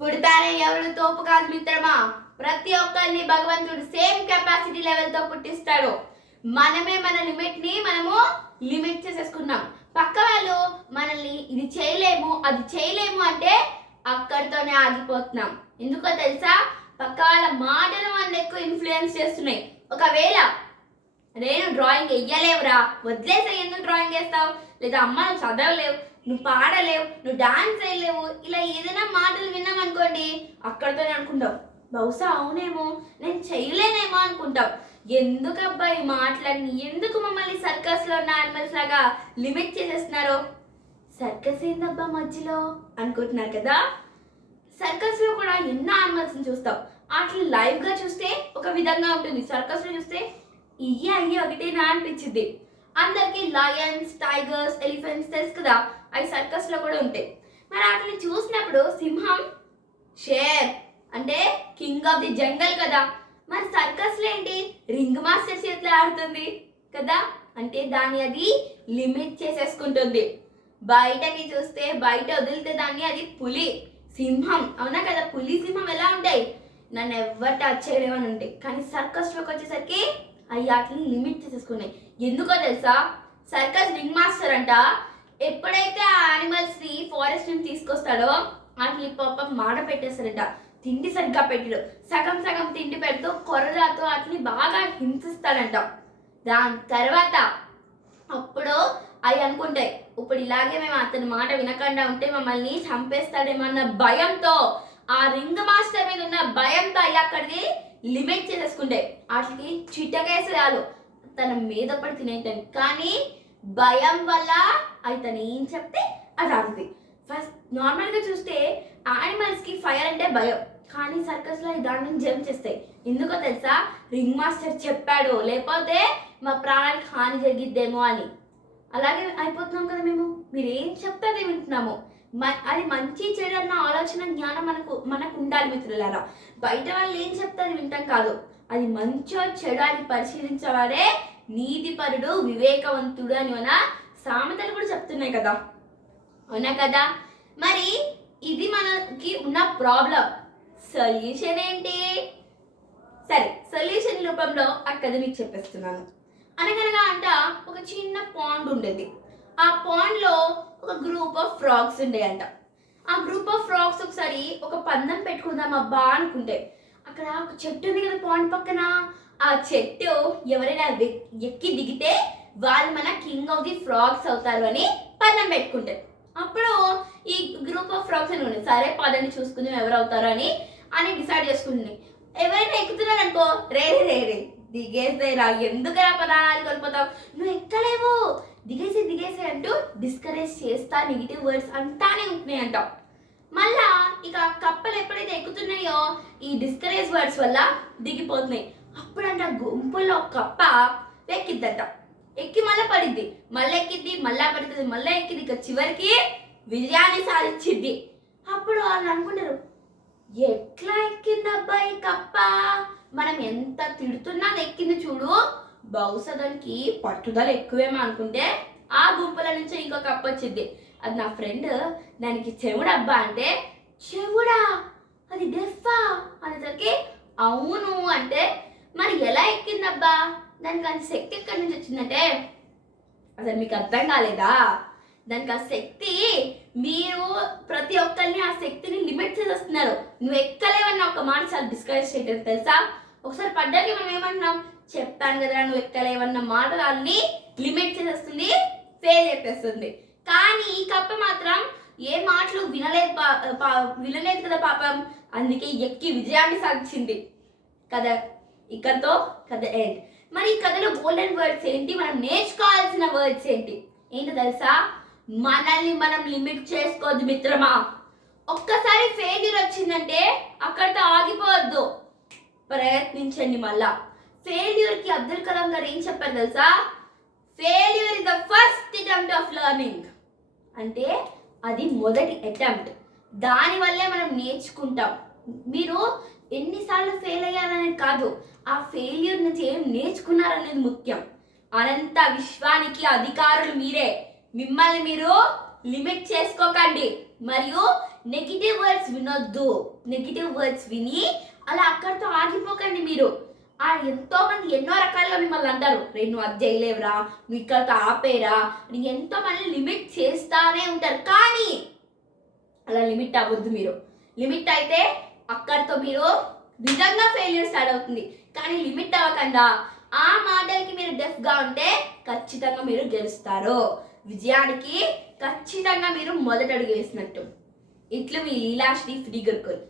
పుడతానే ఎవరు తోపు కాదు మిత్రమా? ప్రతి ఒక్కరిని భగవంతుడు సేమ్ కెపాసిటీ లెవెల్తో పుట్టిస్తాడు. మనమే మన లిమిట్ని మనము లిమిట్ చేసేసుకున్నాం. పక్క వాళ్ళు మనల్ని ఇది చేయలేము అది చేయలేము అంటే అక్కడితోనే ఆగిపోతున్నాం. ఎందుకో తెలుసా? పక్క వాళ్ళ మాటలు మన ఎక్కువ ఇన్ఫ్లుయెన్స్ చేస్తున్నాయి. ఒకవేళ నేను డ్రాయింగ్ వెయ్యలేవురా వదిలేసా ఎందుకు డ్రాయింగ్ వేస్తావు? లేదా అమ్మ నువ్వు చదవలేవు నువ్వు పాడలేవు నువ్వు డాన్స్ వేయలేవు. ఇలా ఏదైనా మాటలు విన్నామనుకోండి అక్కడితోనే అనుకుంటావు. బహుశా అవునేమో నేను చేయలేనేమో అనుకుంటావు. ఎందుకబ్బా అబ్బాయి మాటలన్నీ? ఎందుకు మమ్మల్ని సర్కస్లో ఉన్న యానిమల్స్ లాగా లిమిట్ చేసేస్తున్నారో? సర్కస్ ఏందబ్బా మధ్యలో? అనుకుంటున్నారు కదా? సర్కస్లో కూడా ఎన్నో యానిమల్స్ని చూస్తాం. వాటిని లైవ్గా చూస్తే ఒక విధంగా ఉంటుంది. సర్కస్లో చూస్తే ఇయ్యి అయ్యి ఒకటేనా అనిపించింది అందరికి లయన్స్ టైగర్స్ ఎలిఫెంట్స్ తెలుసు కదా? అవి సర్కస్లో కూడా ఉంటాయి. మరి వాటిని చూసినప్పుడు సింహం షేర్ అంటే కింగ్ ఆఫ్ ది జంగల్ కదా? మరి సర్కస్లో ఏంటి? రింగ్ మాస్టర్ చేతిలో ఆడుతుంది కదా? అంటే దాన్ని అది లిమిట్ చేసేసుకుంటుంది. బయటకి చూస్తే బయట వదిలితే దాన్ని అది పులి సింహం. అవునా కదా? పులి సింహం ఎలా ఉంటాయి? నన్ను ఎవరు టచ్ చేయలేమని ఉంటాయి. కానీ సర్కస్లోకి వచ్చేసరికి అవి వాటిని లిమిట్ చేసేసుకున్నాయి ఎందుకో తెలుసా? సర్కస్ రింగ్ మాస్టర్ అంట. ఎప్పుడైతే ఆ యానిమల్స్ని ఫారెస్ట్ నుంచి తీసుకొస్తాడో వాటిని పాపం మాట పెట్టేస్తాడంట. తిండి సరిగ్గా పెట్టడు. సగం సగం తిండి పెడుతూ కొర్రలతో వాటిని బాగా హింసిస్తాడంట. దాని తర్వాత అప్పుడు అవి అనుకుంటాయి. ఇప్పుడు ఇలాగే మేము అతని మాట వినకుండా ఉంటే మమ్మల్ని చంపేస్తాడేమన్న భయంతో ఆ రింగ్ మాస్టర్ మీద ఉన్న భయంతో అయ్యి అక్కడికి లిమిట్ చేసేసుకుంటే వాటికి చిట్టకేసి రాదు తన మీద పడి తినేటాను కానీ భయం వల్ల అది తను ఏం చెప్తే అది ఆడుతుంది ఫస్ట్ నార్మల్గా చూస్తే యానిమల్స్కి ఫైర్ అంటే భయం. కానీ సర్కస్లో లో దాని జంప్ చేస్తాయి. ఎందుకో తెలుసా? రింగ్ మాస్టర్ చెప్పాడు లేకపోతే మా ప్రాణానికి హాని జరిగిద్దేమో అని. అలాగే అయిపోతున్నాం కదా మేము. మీరు ఏం చెప్తే వింటున్నాము. అది మంచి చెడు అన్న ఆలోచన జ్ఞానం మనకు మనకు ఉండాలి మిత్రులారా. బయట వాళ్ళు ఏం చెప్తారు వింటాం కాదు. అది మంచో చెడు అని పరిశీలించేవాడే నీతిపరుడు వివేకవంతుడు అని మన సామెతలు కూడా చెప్తున్నాయి కదా. అవునా కదా? మరి ఇది మనకి ఉన్న ప్రాబ్లం. సొల్యూషన్ ఏంటి? సరే సొల్యూషన్ రూపంలో ఆ కథ మీకు చెప్పేస్తున్నాను. అనగనగా అంట ఒక చిన్న పాండ్ ఉండేది. ఆ పాండ్లో ఒక గ్రూప్ ఆఫ్ ఫ్రాగ్స్ ఉండేయంట. ఆ గ్రూప్ ఆఫ్ ఫ్రాగ్స్ ఒకసారి ఒక పందం పెట్టుకుందాం అబ్బా అనుకుంటే అక్కడ ఒక చెట్టు ఉంది కదా పాండ్ పక్కన ఆ చెట్టు ఎవరైనా ఎక్కి దిగితే వాళ్ళు మన కింగ్ ఆఫ్ ది ఫ్రాగ్స్ అవుతారు అని పందం పెట్టుకుంటారు అప్పుడు ఈ గ్రూప్ ఆఫ్ ఫ్రాగ్స్ అని ఉన్నాయి సరే పదండి చూసుకుందాం ఎవరు అవుతారు అని అని డిసైడ్ చేసుకుంటుంది ఎవరైనా ఎక్కుతున్నారు అనుకో రే రే రే రే దిగేసే రా పదాలు కోల్పోతావు? నువ్వు ఎక్క అంటూ డిస్కరేజ్ చేస్తా నెగిటివ్ వర్డ్స్ అంటానే ఉంటున్నాయి అంట మళ్ళా ఇక కప్పలు ఎప్పుడైతే ఎక్కుతున్నాయో ఈ డిస్కరేజ్ వర్డ్స్ వల్ల దిగిపోతున్నాయి. అప్పుడంట గుంపులో కప్ప ఎక్కిద్దంట ఎక్కి మళ్ళీ పడిద్ది. మళ్ళీ ఎక్కిద్ది మళ్ళా పడుతుంది మళ్ళీ ఎక్కిద్ది. ఇక చివరికి విజయాన్ని సాధించింది అప్పుడు వాళ్ళు అనుకుంటారు ఎట్లా ఎక్కిందబ్బా ఈ కప్ప? మనం ఎంత తిడుతున్నా ఎక్కింది చూడు. బహుశా దానికి పట్టుదల ఎక్కువేమో అనుకుంటే నుంచి ఇంకో కప్ప వచ్చింది. అది నా ఫ్రెండ్ దానికి చెవుడబ్బా అంటే చెవుడా? అది డెఫా? అనేసరికి అవును అంటే మరి ఎలా ఎక్కిందబ్బా? దానికి అంత శక్తి ఎక్కడి నుంచి వచ్చిందంటే అసలు మీకు అర్థం కాలేదా? దానికి ఆ శక్తి మీరు ప్రతి ఒక్కరిని ఆ శక్తిని లిమిట్ చేసేస్తున్నారు. నువ్వు ఎక్కలేవన్న ఒక మాట చాలా డిస్కరేజ్ చేయటం తెలుసా? ఒకసారి పడ్డానికి మనం ఏమంటున్నాం? చెప్తాను కదా నువ్వు ఎక్కలేవన్న మాట దాన్ని లిమిట్ చేసేస్తుంది. ఫెయిల్ చెప్పేస్తుంది కానీ ఈ కప్ప మాత్రం ఏ మాటలు వినలేదు పా పా- వినలేదు కదా పాపం. అందుకే ఎక్కి విజయాన్ని సాధించింది. కదా ఇక్కడతో కథ ఎండ్ మరి ఈ కథలో గోల్డెన్ వర్డ్స్ ఏంటి? మనం నేర్చుకోవాల్సిన వర్డ్స్ ఏంటి? ఏంటో తెలుసా? మనల్ని మనం లిమిట్ చేసుకోవద్దు మిత్రమా. ఒక్కసారి ఫెయిల్యూర్ వచ్చిందంటే అక్కడితో ఆగిపోవద్దు. ప్రయత్నించండి మళ్ళా. ఫెయిల్యూర్కి అబ్దుల్ కలాం గారు ఏం చెప్పారు తెలుసా? Failure is the first attempt of learning అంటే అది మొదటి అటెంప్ట్ దానివల్లే మనం నేర్చుకుంటాం. మీరు ఎన్నిసార్లు ఫెయిల్ అయ్యారనేది కాదు ఆ ఫెయిల్యూర్ నుంచి ఏం నేర్చుకున్నారనేది ముఖ్యం. అనంత విశ్వానికి అధికారులు మీరే. మిమ్మల్ని మీరు లిమిట్ చేసుకోకండి. మరియు నెగిటివ్ వర్డ్స్ వినొద్దు. నెగిటివ్ వర్డ్స్ విని అలా అక్కడితో ఆగిపోకండి మీరు. ఎంతో మంది ఎన్నో రకాలుగా మిమ్మల్ని అంటారు. రే నువ్వు అది చేయలేవురా నువ్వు ఇక్కడితో ఆపేరా నీకు ఎంతో మంది లిమిట్ చేస్తానే ఉంటారు. కానీ అలా లిమిట్ అవ్వద్దు మీరు. లిమిట్ అయితే అక్కడితో మీరు నిజంగా ఫెయిల్యూర్ స్టార్ట్ అవుతుంది. కానీ లిమిట్ అవ్వకుండా ఆ మాటలకి మీరు డెఫ్గా ఉంటే ఖచ్చితంగా మీరు గెలుస్తారు. విజయానికి ఖచ్చితంగా మీరు మొదట అడుగు వేసినట్టు. ఇట్లు మీ లీలాశ్రీ ఫ్రీ గురుకుల్